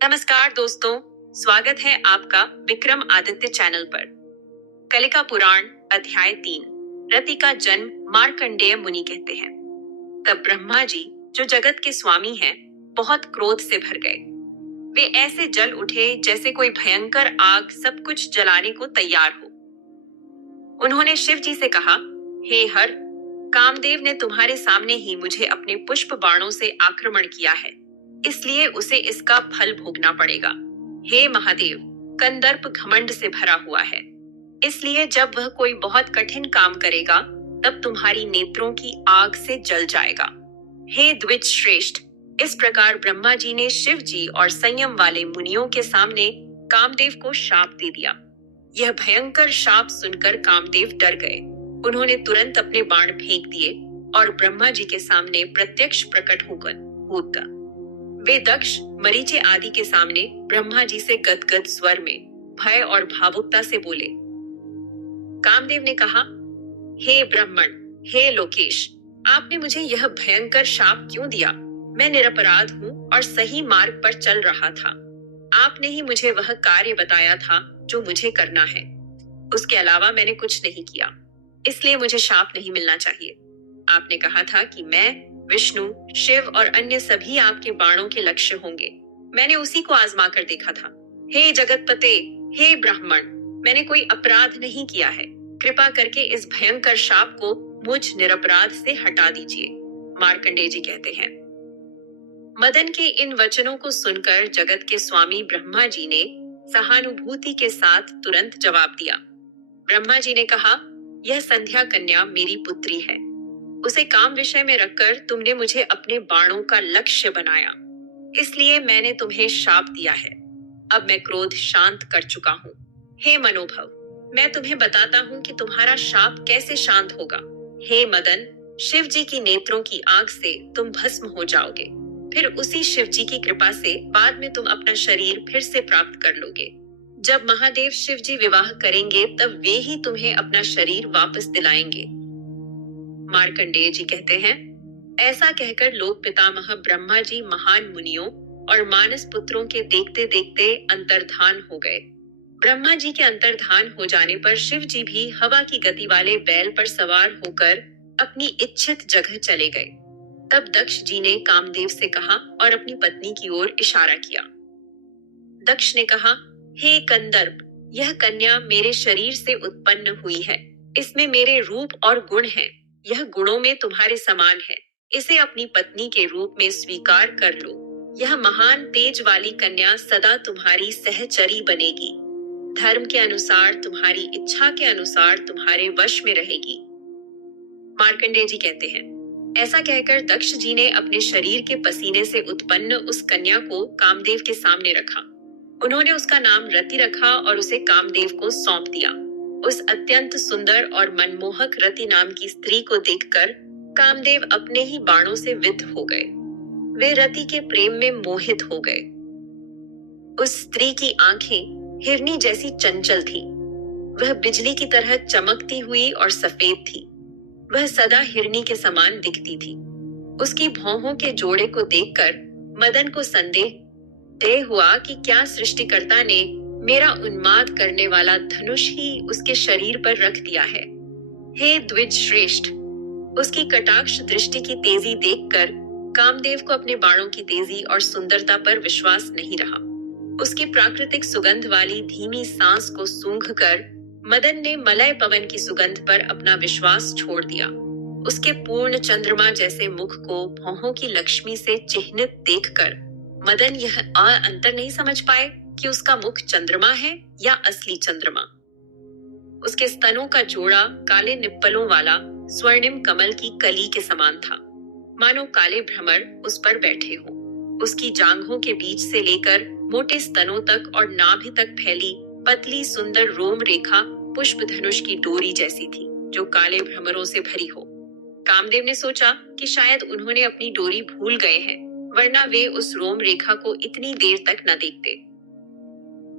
नमस्कार दोस्तों, स्वागत है आपका विक्रम आदित्य चैनल पर। कलिका पुराण अध्याय 3। रति का जन्म मार्कंडेय मुनि कहते हैं। तब ब्रह्मा जी, जो जगत के स्वामी हैं, बहुत क्रोध से भर गए। वे ऐसे जल उठे जैसे कोई भयंकर आग सब कुछ जलाने को तैयार हो। उन्होंने शिव जी से कहा, हे हर, कामदेव ने तुम्हारे सामने ही मुझे अपने पुष्प बाणों से आक्रमण किया है, इसलिए उसे इसका फल भोगना पड़ेगा। हे महादेव, कंदर्प घमंड से भरा हुआ है, इसलिए जब वह कोई बहुत कठिन काम करेगा तब तुम्हारी नेत्रों की आग से जल जाएगा। हे द्विज श्रेष्ठ, इस प्रकार ब्रह्मा जी ने शिव जी और संयम वाले मुनियों के सामने कामदेव को शाप दे दिया। यह भयंकर शाप सुनकर कामदेव डर गए। उन्होंने तुरंत अपने बाण फेंक दिए और ब्रह्मा जी के सामने प्रत्यक्ष प्रकट होकर कूद गए। वे दक्ष, मरीचे आदि के सामने ब्रह्मा जी से गदगद स्वर में भय और भावुकता से बोले। कामदेव ने कहा, हे ब्राह्मण, हे लोकेश, आपने मुझे यह भयंकर शाप क्यों दिया? मैं निरपराध हूँ और सही मार्ग पर चल रहा था। आपने ही मुझे वह कार्य बताया था जो मुझे करना है। उसके अलावा मैंने कुछ नहीं किया, इसलिए मुझे शाप नहीं मिलना चाहिए। आपने कहा था कि मैं, विष्णु, शिव और अन्य सभी आपके बाणों के लक्ष्य होंगे। मैंने उसी को आजमा कर देखा था। हे जगतपते, हे ब्राह्मण, मैंने कोई अपराध नहीं किया है। कृपा करके इस भयंकर शाप को मुझ निरपराध से हटा दीजिए। मार्कंडेय जी कहते हैं। मदन के इन वचनों को सुनकर जगत के स्वामी ब्रह्मा जी ने सहानुभूति के साथ तुरंत जवाब दिया। ब्रह्मा जी ने कहा, यह संध्या कन्या मेरी पुत्री है। उसे काम विषय में रखकर तुमने मुझे अपने बाणों का लक्ष्य बनाया, इसलिए मैंने तुम्हें शाप दिया है। अब मैं क्रोध शांत कर चुका हूँ। हे मनोभव, मैं तुम्हें बताता हूँ कि तुम्हारा शाप कैसे शांत होगा। हे मदन, शिव जी की नेत्रों की आग से तुम भस्म हो जाओगे। फिर उसी शिव जी की कृपा से बाद में तुम अपना शरीर फिर से प्राप्त कर लोगे। जब महादेव शिव जी विवाह करेंगे तब वे ही तुम्हें अपना शरीर वापस दिलाएंगे। मार्कंडेय जी कहते हैं, ऐसा कहकर लोक पितामह ब्रह्मा जी महान मुनियों और मानस पुत्रों के देखते देखते अंतर्धान हो गए। ब्रह्मा जी के अंतर्धान हो जाने पर शिव जी भी हवा की गति वाले बैल पर सवार होकर अपनी इच्छित जगह चले गए। तब दक्ष जी ने कामदेव से कहा और अपनी पत्नी की ओर इशारा किया। दक्ष ने कहा, हे कंदर्प, यह कन्या मेरे शरीर से उत्पन्न हुई है। इसमें मेरे रूप और गुण हैं। यह गुणों में तुम्हारे समान है। इसे अपनी पत्नी के रूप में स्वीकार कर लो। यह महान तेज वाली कन्या सदा तुम्हारी सहचरी बनेगी। धर्म के अनुसार, तुम्हारी इच्छा के अनुसार तुम्हारे वश में रहेगी। मार्कंडेय जी कहते हैं, ऐसा कहकर दक्ष जी ने अपने शरीर के पसीने से उत्पन्न उस कन्या को कामदेव के सामने रखा। उन्होंने उसका नाम रति रखा और उसे कामदेव को सौंप दिया। उस अत्यंत सुंदर और मनमोहक रति नाम की स्त्री को देखकर कामदेव अपने ही बाणों से विद्ध हो गए। वे रति के प्रेम में मोहित हो गए। उस स्त्री की आंखें हिरनी जैसी चंचल थी। वह बिजली की तरह चमकती हुई और सफेद थी। वह सदा हिरनी के समान दिखती थी। उसकी भौहों के जोड़े को देखकर मदन को संदेह हुआ कि क्या सृष्टिकर्ता ने मेरा उन्माद करने वाला धनुष ही उसके शरीर पर रख दिया है। हे द्विज श्रेष्ठ, उसकी कटाक्ष दृष्टि की तेजी देखकर कामदेव को अपने बाणों की तेजी और सुंदरता पर विश्वास नहीं रहा। उसकी प्राकृतिक सुगंध वाली धीमी सांस को सूंघकर मदन ने मलय पवन की सुगंध पर अपना विश्वास छोड़ दिया। उसके पूर्ण चंद्रमा जैसे मुख को भौहों की लक्ष्मी से चिह्नित देखकर मदन यह अंतर नहीं समझ पाए कि उसका मुख चंद्रमा है या असली चंद्रमा। उसके स्तनों का जोड़ा काले निप्पलों वाला स्वर्णिम कमल की कली के समान था, मानो काले भ्रमर उस पर बैठे हों। उसकी जांघों के बीच से लेकर मोटे स्तनों तक और नाभि तक फैली पतली सुंदर रोम रेखा पुष्प धनुष की डोरी जैसी थी, जो काले भ्रमरों से भरी हो। कामदेव ने सोचा कि शायद उन्होंने अपनी डोरी भूल गए हैं, वरना वे उस रोम रेखा को इतनी देर तक न देखते।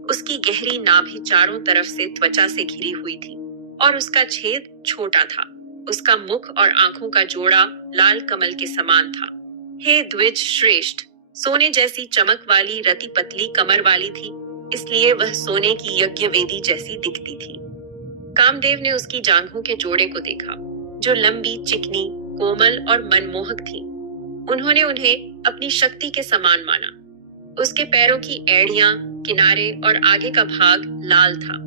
उसकी गहरी नाभि चारों तरफ से त्वचा से घिरी हुई थी और उसका छेद छोटा था। उसका मुख और आंखों का जोड़ा लाल कमल के समान था। हे द्विज श्रेष्ठ, सोने जैसी चमक वाली रति पतली कमर वाली थी, इसलिए वह सोने की यज्ञ वेदी जैसी दिखती थी। कामदेव ने उसकी जांघों के जोड़े को देखा, जो लंबी, चिकनी, कोमल और मनमोहक थी। उन्होंने उन्हें अपनी शक्ति के समान माना। उसके पैरों की एड़ियां, किनारे और आगे का भाग लाल था।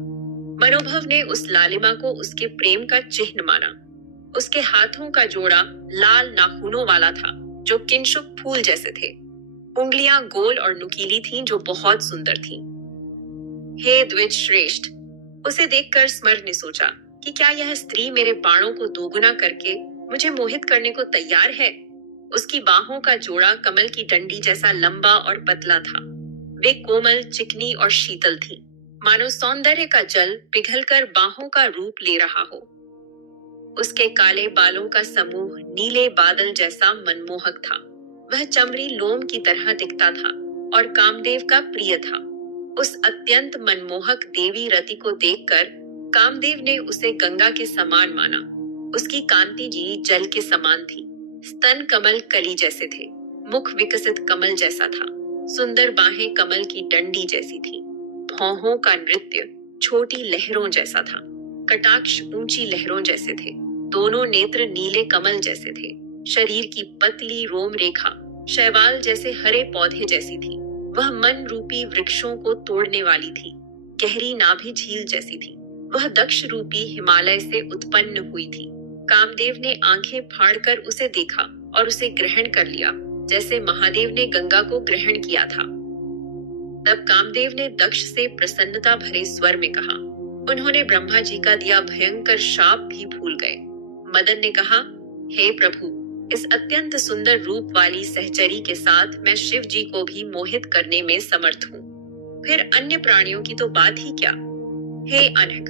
मनोभव ने उस लालिमा को उसके प्रेम का चिन्ह माना। उसके हाथों का जोड़ा लाल नाखूनों वाला था, जो किंशुक फूल जैसे थे। उंगलियां गोल और नुकीली थीं, जो बहुत सुंदर थीं। हे द्विज श्रेष्ठ, उसे देखकर स्मर ने सोचा कि क्या यह स्त्री मेरे बाणों को दोगुना करके मुझे मोहित करने को तैयार है। उसकी बाहों का जोड़ा कमल की डंडी जैसा लंबा और पतला था। वे कोमल, चिकनी और शीतल थी, मानो सौंदर्य का जल पिघलकर बाहों का रूप ले रहा हो। उसके काले बालों का समूह नीले बादल जैसा मनमोहक था। वह चमड़ी लोम की तरह दिखता था और कामदेव का प्रिय था। उस अत्यंत मनमोहक देवी रति को देखकर कामदेव ने उसे गंगा के समान माना। उसकी कांति जी जल के समान थी। स्तन कमल कली जैसे थे, मुख विकसित कमल जैसा था, सुंदर बाहें कमल की डंडी जैसी थी। भौहों का नृत्य छोटी लहरों जैसा था, कटाक्ष ऊंची लहरों जैसे थे। दोनों नेत्र नीले कमल जैसे थे। शरीर की पतली रोम रेखा शैवाल जैसे हरे पौधे जैसी थी। वह मन रूपी वृक्षों को तोड़ने वाली थी। गहरी नाभि झील जैसी थी। वह दक्ष रूपी हिमालय से उत्पन्न हुई थी। कामदेव ने आंखें फाड़कर उसे देखा और उसे ग्रहण कर लिया, जैसे महादेव ने गंगा को ग्रहण किया था। तब कामदेव ने दक्ष से प्रसन्नता भरे स्वर में कहा। उन्होंने ब्रह्मा जी का दिया भयंकर शाप भी भूल गए। मदन ने कहा, हे प्रभु, इस अत्यंत सुंदर रूप वाली सहचरी के साथ मैं शिव जी को भी मोहित करने में समर्थ हूँ। फिर अन्य प्राणियों की तो बात ही क्या। हे अनघ,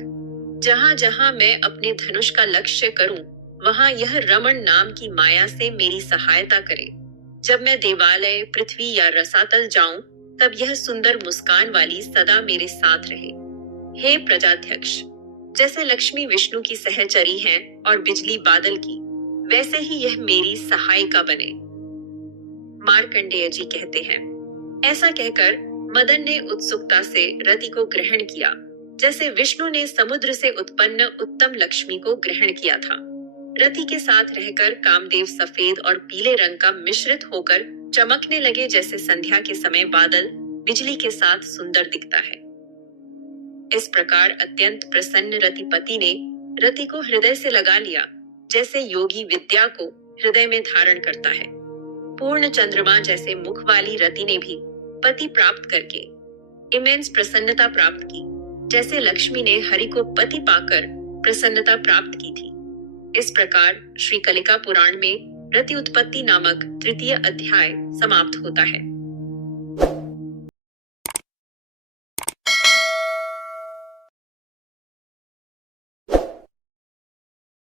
जहां जहां मैं अपने धनुष का लक्ष्य करूं, वहां यह रमण नाम की माया से मेरी सहायता करे। जब मैं देवालय, पृथ्वी या रसातल जाऊं, तब यह सुंदर मुस्कान वाली सदा मेरे साथ रहे। हे प्रजाध्यक्ष, जैसे लक्ष्मी विष्णु की सहचरी है और बिजली बादल की, वैसे ही यह मेरी सहायिका बने। मार्कंडेय जी कहते हैं, ऐसा कहकर मदन ने उत्सुकता से रति को ग्रहण किया, जैसे विष्णु ने समुद्र से उत्पन्न उत्तम लक्ष्मी को ग्रहण किया था। रति के साथ रहकर कामदेव सफेद और पीले रंग का मिश्रित होकर चमकने लगे, जैसे संध्या के समय बादल बिजली के साथ सुंदर दिखता है। इस प्रकार अत्यंत प्रसन्न रतिपति ने रति को हृदय से लगा लिया, जैसे योगी विद्या को हृदय में धारण करता है। पूर्ण चंद्रमा जैसे मुख वाली रति ने भी पति प्राप्त करके इमेंस प्रसन्नता प्राप्त की, जैसे लक्ष्मी ने हरि को पति पाकर प्रसन्नता प्राप्त की थी। इस प्रकार श्री कलिका पुराण में रति उत्पत्ति नामक तृतीय अध्याय समाप्त होता है।